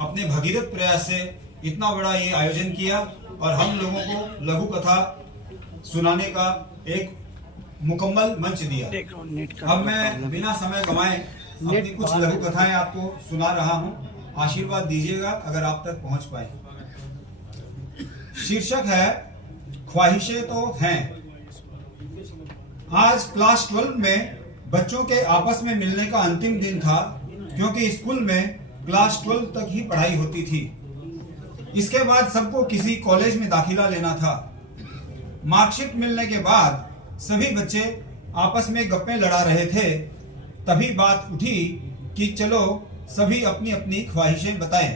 अपने भगीरथ प्रयास से इतना बड़ा ये आयोजन किया और हम लोगों को लघु कथा सुनाने का एक मुकम्मल मंच दिया। अब मैं बिना समय गंवाए अपनी कुछ लघु कथाएं आपको सुना रहा हूं। आशीर्वाद दीजिएगा अगर आप तक पहुंच पाए। शीर्षक है ख्वाहिशें तो हैं। आज क्लास 12 में बच्चों के आपस में मिलने का अंतिम दिन था, क्योंकि स्कूल में क्लास 12 तक ही पढ़ाई होती थी। इसके बाद सबको किसी कॉलेज में दाखिला लेना था। मार्कशीट मिलने के बाद सभी बच्चे आपस में गप्पे लड़ा रहे थे। तभी बात उठी कि चलो सभी अपनी अपनी ख्वाहिशें बताएं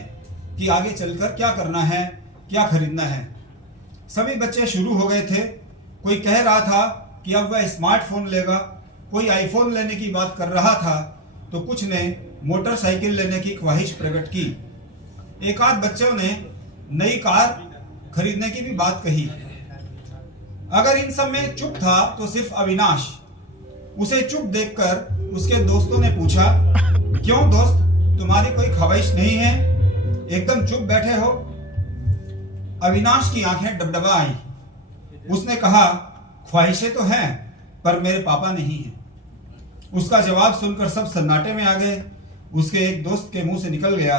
कि आगे चलकर क्या करना है, क्या खरीदना है। सभी बच्चे शुरू हो गए थे। कोई कह रहा था कि अब वह स्मार्टफोन लेगा, कोई आईफोन लेने की बात कर रहा था, तो कुछ ने मोटरसाइकिल लेने की ख्वाहिश प्रकट की। एक आध बच्चों ने नई कार खरीदने की भी बात कही। अगर इन सब में चुप था तो सिर्फ अविनाश। उसे चुप देखकर उसके दोस्तों ने पूछा, क्यों दोस्त, तुम्हारी कोई ख्वाहिश नहीं है, एकदम चुप बैठे हो? अविनाश की आंखें डबडबा आई। उसने कहा, ख्वाहिशें तो हैं पर मेरे पापा नहीं हैं। उसका जवाब सुनकर सब सन्नाटे में आ गए। उसके एक दोस्त के मुंह से निकल गया,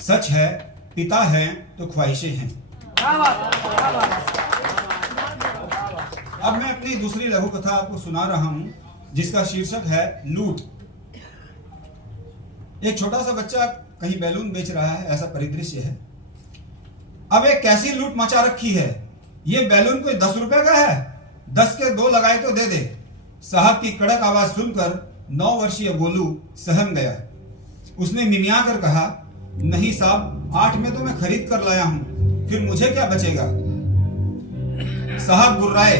सच है, पिता हैं तो ख्वाहिशें हैं। अब मैं अपनी दूसरी लघु कथा आपको सुना रहा हूं, जिसका शीर्षक है लूट। एक छोटा सा बच्चा कहीं बैलून बेच रहा है, ऐसा परिदृश्य है। अब एक कैसी लूट मचा रखी है, ये बैलून कोई 10 रुपए का है, 10 के 2 लगाए तो दे दे। साहब की कड़क आवाज सुनकर 9 वर्षीय गोलू सहम गया। उसने मिमिया कर कहा, नहीं साहब, 8 में तो मैं खरीद कर लाया हूं, फिर मुझे क्या बचेगा? साहब गुर्राए,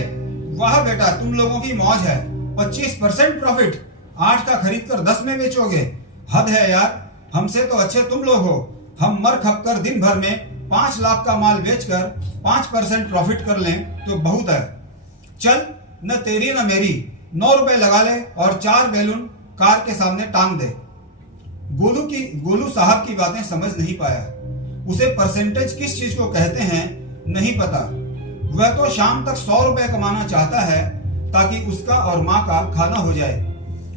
वाह बेटा, तुम लोगों की मौज है, 25% प्रॉफिट, 8 का खरीद कर 10 में बेचोगे? हद है यार, हमसे तो अच्छे तुम लोग हो। हम मर खप कर दिन भर में 5 लाख का माल बेचकर 5% प्रॉफिट कर लें तो बहुत है। चल, न तेरी न मेरी, 9 रुपए लगा ले और 4 बैलून कार के सामने टांग दे। गोलू साहब की बातें समझ नहीं पाया। उसे परसेंटेज किस चीज को कहते हैं नहीं पता। वह तो शाम तक 100 रुपए कमाना चाहता है ताकि उसका और माँ का खाना हो जाए।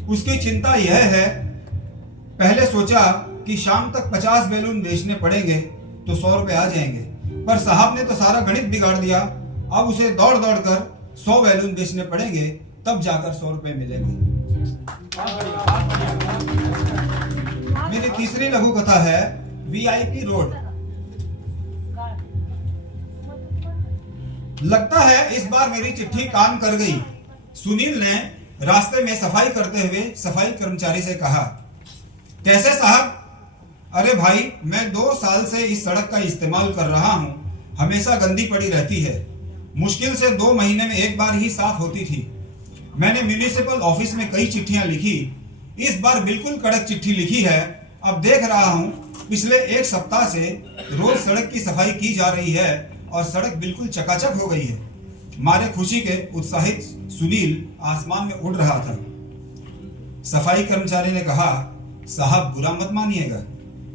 उसकी चिंता यह है, पहले सोचा कि शाम तक 50 बैलून बेचने पड़ेंगे तो 100 रुपए आ जाएंगे, पर साहब ने तो सारा गणित बिगाड़ दिया। अब उसे दौड़ दौड़ कर 100 बैलून बेचने पड़ेंगे, तब जाकर 100 रुपए मिलेंगे। मेरी तीसरी लघु कथा है वीआईपी रोड। लगता है इस बार मेरी चिट्ठी काम कर गई। सुनील ने रास्ते में सफाई करते हुए सफाई कर्मचारी से कहा, कैसे साहब? अरे भाई, मैं 2 साल से इस सड़क का इस्तेमाल कर रहा हूं, हमेशा गंदी पड़ी रहती है। मुश्किल से 2 महीने में एक बार ही साफ होती थी। मैंने म्युनिसिपल ऑफिस में कई चिट्ठियां लिखी, इस बार बिल्कुल कड़क चिट्ठी लिखी है। अब देख रहा हूं पिछले 1 सप्ताह से रोज सड़क की सफाई की जा रही है और सड़क बिल्कुल चकाचक हो गई है। मारे खुशी के उत्साहित सुनील आसमान में उड़ रहा था। सफाई कर्मचारी ने कहा, साहब बुरा मत मानिएगा,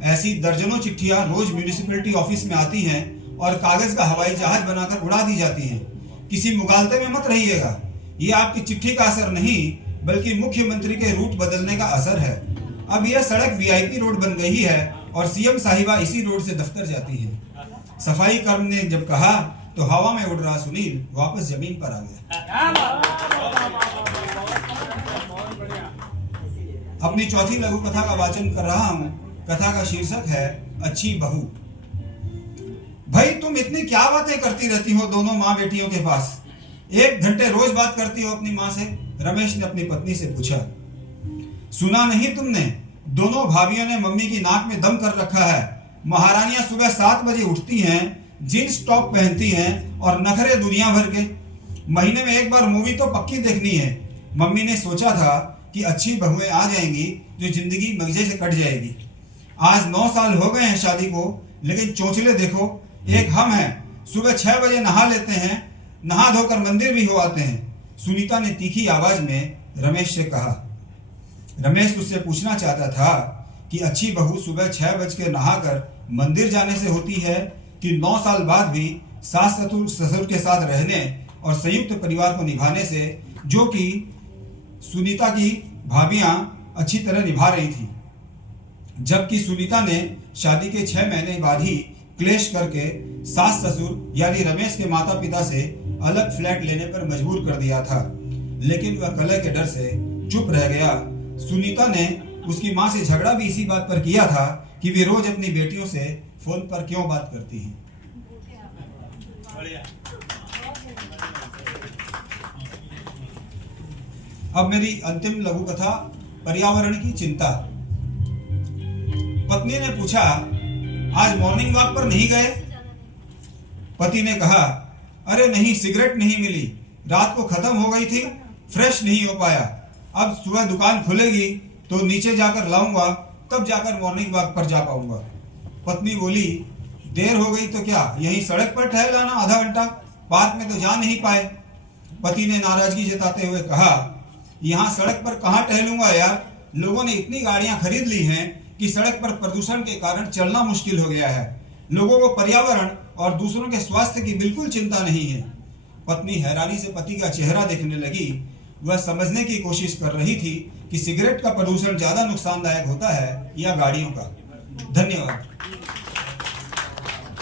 ऐसी दर्जनों चिट्ठियां रोज म्युनिसिपैलिटी ऑफिस में आती हैं और कागज का हवाई जहाज बनाकर उड़ा दी जाती हैं। किसी मुगालते में मत रहिएगा। ये आपकी चिट्ठी का असर नहीं, बल्कि मुख्यमंत्री के रूट बदलने का असर है। अब यह सड़क वीआईपी रोड बन गई है और सीएम साहिबा इसी रोड से दफ्तर जाती है। सफाई कर्म ने जब कहा तो हवा में उड़ रहा सुनील वापस जमीन पर आ गया। अपनी चौथी लघु कथा का वाचन कर रहा हूं। कथा का शीर्षक है अच्छी बहू। भाई, तुम इतनी क्या बातें करती रहती हो दोनों माँ बेटियों के पास? 1 घंटे रोज बात करती हो अपनी माँ से? रमेश ने अपनी पत्नी से पूछा। सुना नहीं तुमने? दोनों भाभियों ने मम्मी की नाक में दम कर रखा है। महारानियां सुबह 7 बजे उठती हैं, जींस टॉप पहनती हैं और नखरे दुनिया भर के। महीने में एक बार मूवी तो पक्की देखनी है। मम्मी ने सोचा था कि अच्छी बहुएं आ जाएंगी जो जिंदगी मजे से कट जाएगी। आज 9 साल हो गए हैं शादी को, लेकिन चोंचले देखो, एक हम हैं, सुबह 6 बजे नहा लेते हैं, नहा धोकर मंदिर भी हो आते हैं। सुनीता ने तीखी आवाज में रमेश से कहा। रमेश उससे पूछना चाहता था कि अच्छी बहू सुबह 6 बज के नहाकर मंदिर जाने से होती है कि 9 साल बाद भी सास ससुर के साथ रहने और संयुक्त परिवार को निभाने से, जो कि सुनीता की भाभियां अच्छी तरह निभा रही थी, जबकि सुनीता ने शादी के 6 महीने बाद ही क्लेश करके सास ससुर यानी रमेश के माता पिता से अलग फ्लैट लेने पर मजबूर कर दिया था। लेकिन वह कलह के डर से चुप रह गया। सुनीता ने उसकी मां से झगड़ा भी इसी बात पर किया था कि वे रोज अपनी बेटियों से फोन पर क्यों बात करती हैं। अब मेरी अंतिम लघु कथा, पर्यावरण की चिंता। पत्नी ने पूछा, आज मॉर्निंग वॉक पर नहीं गए? पति ने कहा, अरे नहीं, सिगरेट नहीं मिली, रात को खत्म हो गई थी, फ्रेश नहीं हो पाया, अब सुबह दुकान खुलेगी तो नीचे जाकर लाऊंगा, तब जाकर मॉर्निंग वॉक पर जा पाऊंगा। पत्नी बोली, देर हो गई तो क्या यहीं सड़क पर टहल आना आधा घंटा, पार्क में तो जा नहीं पाए। पति ने नाराजगी जताते हुए कहा, यहाँ सड़क पर कहाँ टहलूंगा यार, लोगों ने इतनी गाड़ियां खरीद ली हैं कि सड़क पर प्रदूषण के कारण चलना मुश्किल हो गया है। लोगों को पर्यावरण और दूसरों के स्वास्थ्य की बिल्कुल चिंता नहीं है। पत्नी हैरानी से पति का चेहरा देखने लगी। वह समझने की कोशिश कर रही थी कि सिगरेट का प्रदूषण ज्यादा नुकसानदायक होता है या गाड़ियों का। धन्यवाद।